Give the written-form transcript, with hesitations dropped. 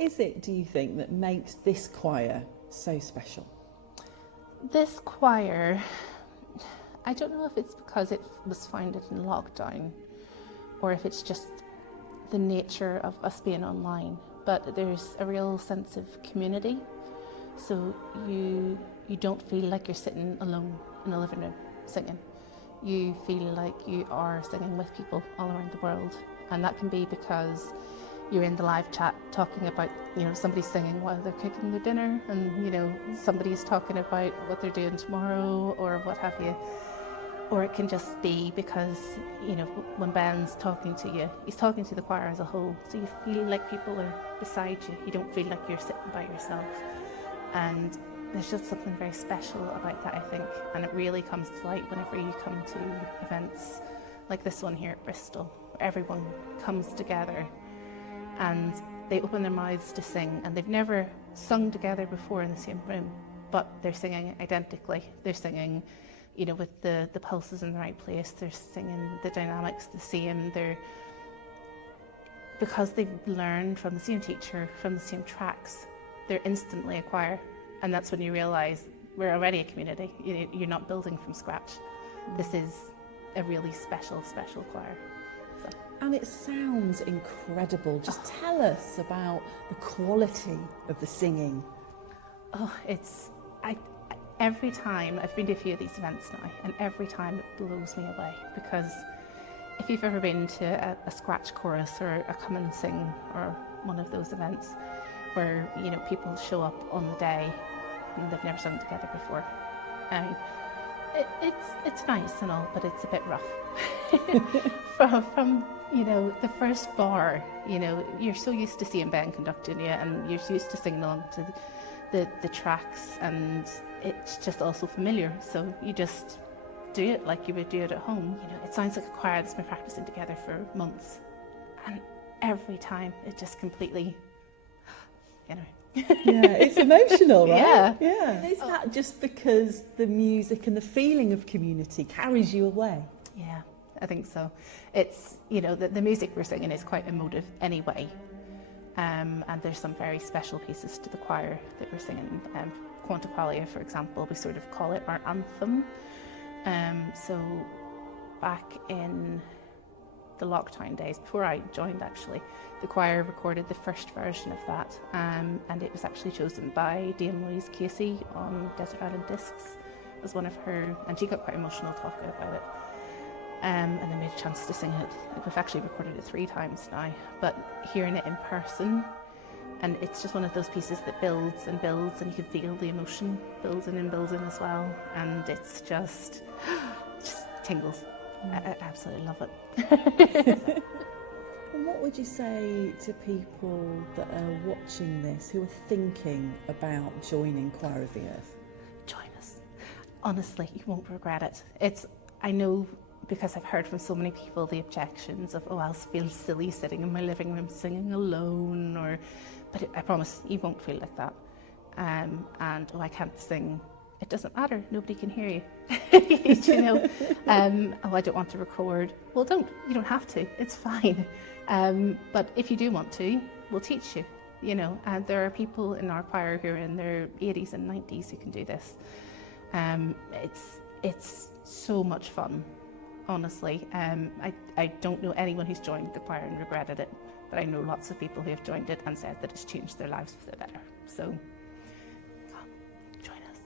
is it, do you think, that makes this choir so special? This choir, I don't know if it's because it was founded in lockdown or if it's just the nature of us being online, but there's a real sense of community. So you don't feel like you're sitting alone in a living room singing. You feel like you are singing with people all around the world. And that can be because you're in the live chat talking about, somebody's singing while they're cooking their dinner, and, somebody's talking about what they're doing tomorrow or what have you. Or it can just be because, when Ben's talking to you, he's talking to the choir as a whole. So you feel like people are beside you. You don't feel like you're sitting by yourself. And there's just something very special about that, I think. And it really comes to light whenever you come to events like this one here at Bristol, where everyone comes together and they open their mouths to sing, and they've never sung together before in the same room, but they're singing identically. They're singing, with the pulses in the right place. They're singing the dynamics the same. Because they've learned from the same teacher, from the same tracks, they're instantly a choir. And that's when you realise we're already a community. You're not building from scratch. This is a really special, special choir. So. And it sounds incredible. Just tell us about the quality of the singing. Every time, I've been to a few of these events now, and every time it blows me away, because if you've ever been to a scratch chorus or a come and sing or one of those events where, people show up on the day and they've never sung together before. It's nice and all, but it's a bit rough. from the first bar, you're so used to seeing Ben conducting you, and you're used to singing along to the tracks, and it's just also familiar. So you just do it like you would do it at home. It sounds like a choir that's been practicing together for months, and every time it just completely, Yeah, it's emotional, right? Yeah. Is that just because the music and the feeling of community carries you away? Yeah, I think so. It's, the music we're singing is quite emotive anyway. And there's some very special pieces to the choir that we're singing. Quanta Qualia, for example, we sort of call it our anthem. So back in the lockdown days, before I joined actually, the choir recorded the first version of that, and it was actually chosen by Dame Louise Casey on Desert Island Discs. It was one of her, and she got quite emotional talking about it. And they made a chance to sing it. We've actually recorded it 3 times now, but hearing it in person, and it's just one of those pieces that builds and builds, and you can feel the emotion building and building as well, and it's just tingles. I absolutely love it. And what would you say to people that are watching this who are thinking about joining Choir of the Earth? Join us. Honestly, you won't regret it. I know, because I've heard from so many people the objections of, I'll feel silly sitting in my living room singing alone, but I promise you won't feel like that. And I can't sing. It doesn't matter, nobody can hear you. I don't want to record. Well, you don't have to, it's fine. But if you do want to, we'll teach you, and there are people in our choir who are in their 80s and 90s who can do this. It's so much fun, honestly. I don't know anyone who's joined the choir and regretted it, but I know lots of people who have joined it and said that it's changed their lives for the better. So, come, join us.